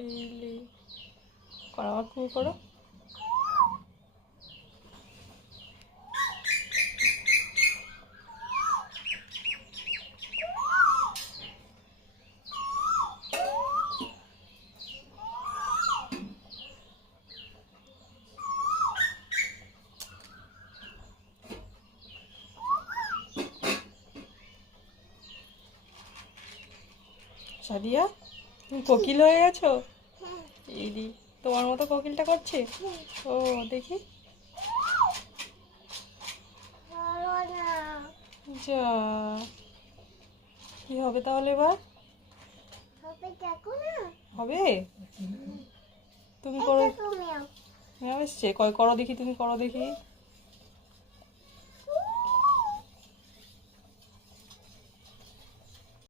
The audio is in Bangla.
এই লে করো, আবার কু করো। সাদিয়া, তুমি কোকিল হয়ে গেছো? এই দি, তোমার মতো কোকিলটা করছে। ও দেখি, যা কি হবে তাহলে এবার? হবে? তুমি করো। মেয়াও এসছে, করো দেখি, তুমি করো দেখি।